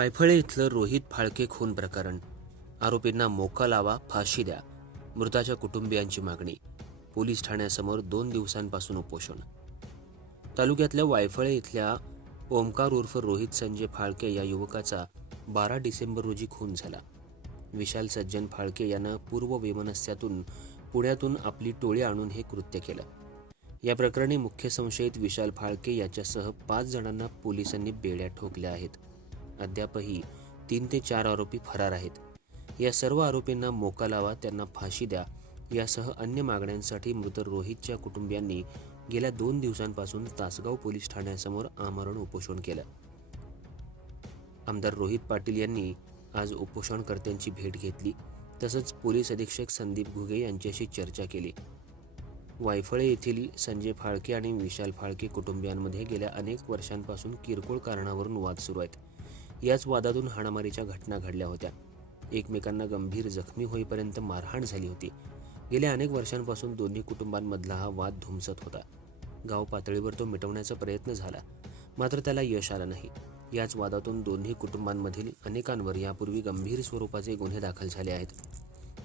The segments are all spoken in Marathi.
वायफळे इथलं रोहित फाळके खून प्रकरण. आरोपींना मोका लावा फाशी द्या. मृताच्या कुटुंबियांची मागणी. पोलीस ठाण्यासमोर दोन दिवसांपासून उपोषण. तालुक्यातल्या वायफळे इथल्या ओमकार उर्फ रोहित संजय फाळके या युवकाचा बारा डिसेंबर रोजी खून झाला. विशाल सज्जन फाळके यानं पूर्व वैमनस्यातून पुण्यातून आपली टोळी आणून हे कृत्य केलं. या प्रकरणी मुख्य संशयित विशाल फाळके याच्यासह पाच जणांना पोलिसांनी बेड्या ठोकल्या आहेत. अद्यापही तीन ते चार आरोपी फरार आहेत. या सर्व आरोपींना मोका लावा त्यांना फाशी द्या यासह अन्य मागण्यांसाठी मृत रोहितच्या कुटुंबियांनी गेल्या दोन दिवसांपासून तासगाव पोलीस ठाण्यासमोर आमरण उपोषण केलं. आमदार रोहित पाटील यांनी आज उपोषणकर्त्यांची भेट घेतली तसंच पोलीस अधीक्षक संदीप घुगे यांच्याशी चर्चा केली. वायफळे येथील संजय फाळके आणि विशाल फाळके कुटुंबियांमध्ये गेल्या अनेक वर्षांपासून किरकोळ कारणावरून वाद सुरू आहेत. याच वादातून हाणामारीच्या घटना घडल्या होत्या. एकमेकांना गंभीर जखमी होईपर्यंत मारहाण झाली होती. गेल्या अनेक वर्षांपासून दोन्ही कुटुंबांमधला हा वाद धुमसत होता. गाव पातळीवर तो मिटवण्याचा प्रयत्न झाला मात्र त्याला यश आलं नाही. याच वादातून दोन्ही कुटुंबांमधील अनेकांवर यापूर्वी गंभीर स्वरूपाचे गुन्हे दाखल झाले आहेत.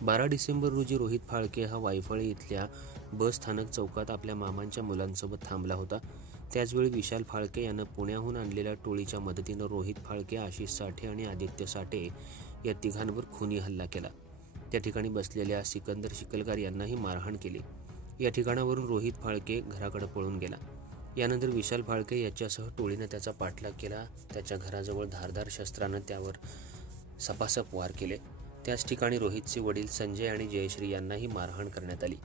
बारा डिसेंबर रोजी रोहित फाळके हा वायफळे इथल्या बस स्थानक चौकात आपल्या मामांच्या मुलांसोबत थांबला होता. त्याचवेळी विशाल फाळके यानं पुण्याहून आणलेल्या टोळीच्या मदतीनं रोहित फाळके आशिष साठे आणि आदित्य साठे या तिघांवर खुनी हल्ला केला. त्या ठिकाणी बसलेल्या सिकंदर शिकलगार यांनाही मारहाण केली. या ठिकाणावरून रोहित फाळके घराकडे पळून गेला. यानंतर विशाल फाळके याच्यासह टोळीनं त्याचा पाठलाग केला. त्याच्या घराजवळ धारदार शस्त्रानं त्यावर सपासप वार केले. त्याच ठिकाणी रोहितचे वडील संजय आणि जयश्री यांनाही मारहाण करण्यात आली.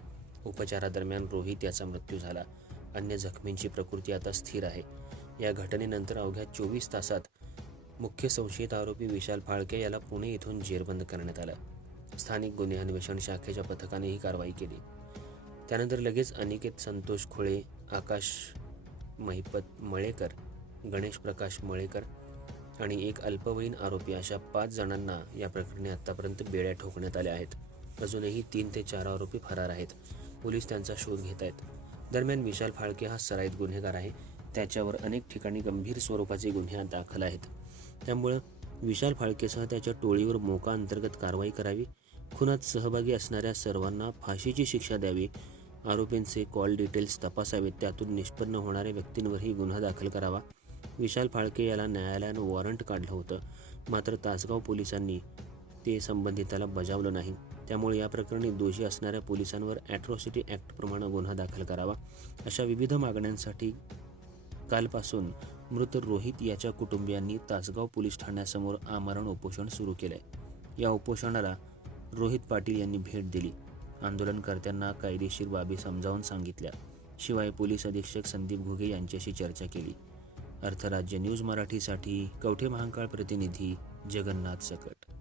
उपचारादरम्यान रोहित याचा मृत्यू झाला. अन्य जखमींची प्रकृती आता स्थिर आहे. या घटनेनंतर अवघ्या चोवीस तासात मुख्य संशयित आरोपी विशाल फाळके याला पुणे इथून जेरबंद करण्यात आलं. स्थानिक गुन्हे अन्वेषण शाखेच्या पथकाने ही कारवाई केली. त्यानंतर लगेच अनिकेत संतोष खोळे आकाश महिपत मळेकर गणेश प्रकाश मळेकर आणि एक अल्पवयीन आरोपी अशा पाच जणांना या प्रकरणी आतापर्यंत बेड्या ठोकण्यात आल्या आहेत. अजूनही तीन ते चार आरोपी फरार आहेत. पोलीस त्यांचा शोध घेत आहेत. दरम्यान विशाल फाळके हा सराईत गुन्हेगार आहे. त्याच्यावर अनेक ठिकाणी गंभीर स्वरूपाचे गुन्हे दाखल आहेत. त्यामुळं विशाल फाळकेसह त्याच्या टोळीवर मोका अंतर्गत कारवाई करावी खुनात सहभागी असणाऱ्या सर्वांना फाशीची शिक्षा द्यावी आरोपींचे कॉल डिटेल्स तपासावेत त्यातून निष्पन्न होणाऱ्या व्यक्तींवरही गुन्हा दाखल करावा विशाल फाळके याला न्यायालयानं वॉरंट काढलं होतं. मात्र तासगाव पोलिसांनी ते संबंधिताला बजावलं नाही. त्यामुळे या प्रकरणी दोषी असणाऱ्या पोलिसांवर ॲट्रॉसिटी ॲक्टप्रमाणे गुन्हा दाखल करावा. अशा विविध मागण्यांसाठी कालपासून मृत रोहित याच्या कुटुंबियांनी तासगाव पोलीस ठाण्यासमोर आमरण उपोषण सुरू केलंय. या उपोषणाला रोहित पाटील यांनी भेट दिली. आंदोलनकर्त्यांना कायदेशीर बाबी समजावून सांगितल्या. शिवाय पोलीस अधीक्षक संदीप घुगे यांच्याशी चर्चा केली. अर्थराज्य न्यूज मराठीसाठी कवठे महांकाळ प्रतिनिधी जगन्नाथ सकट.